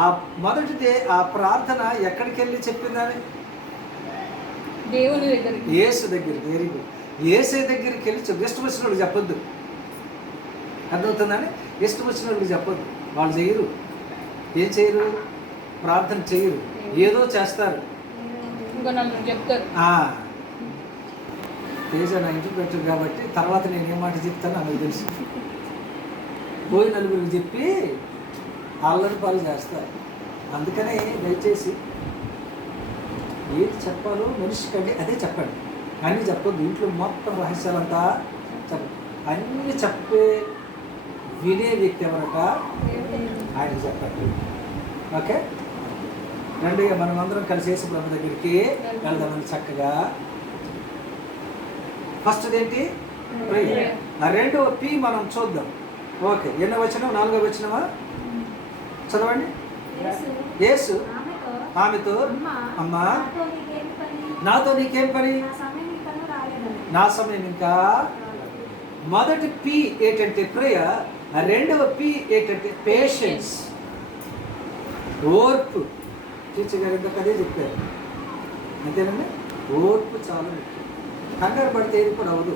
ఆ మొదటిదే ఆ ప్రార్థన ఎక్కడికి వెళ్ళి చెప్పిందని? దేవుని దగ్గరికి, యేసు దగ్గరికి. Very good. యేసే దగ్గరికి వెళ్ళి ఇష్టం వచ్చిన వాళ్ళకి చెప్పొద్దు. అర్థమవుతుందని? ఇష్టం వచ్చిన వాళ్ళకి చెప్పొద్దు. వాళ్ళు చేయరు. ఏం చేయరు? ప్రార్థన చేయరు, ఏదో చేస్తారు. ఇంకా నన్ను చెప్తారు. తేజ నా ఇంటికి పెట్టరు కాబట్టి తర్వాత నేను ఏ మాట చెప్తాను నాకు తెలుసు. పోయి నలుగురికి చెప్పి అల్లరి పాలు చేస్తారు. అందుకనే దయచేసి ఏది చెప్పాలో మనిషికి అంటే అదే చెప్పండి. అన్నీ చెప్పొద్దు. ఇంట్లో మొత్తం రహస్యాలంతా చెప్పండి. అన్నీ చెప్పే వినే వ్యక్తి ఎవరట? ఆయన చెప్పండి. ఓకే, రండి మనం అందరం కలిసి యేసు ప్రభు దగ్గరికి వెళ్దామని చక్కగా. ఫస్ట్ ఏంటి? ప్రేయర్. ఆ రెండవ పి మనం చూద్దాం. ఓకే, ఎన్నో వచనం? 4వ వచనమా? చదవండి. యేసు ఆమెతో, అమ్మా నాతో నీకేం పని, నా సమయం ఇంకా. మొదటి పి ఏంటంటే ప్రేయర్. ఆ రెండవ పి ఏంటంటే పేషెన్స్, ఓర్పు. టీచర్ గారు ఇంత అదే చెప్పారు, అంతేనండి. ఓర్పు చాలా ముఖ్యం. కంగారు పడితే ఏది కూడా అవ్వదు.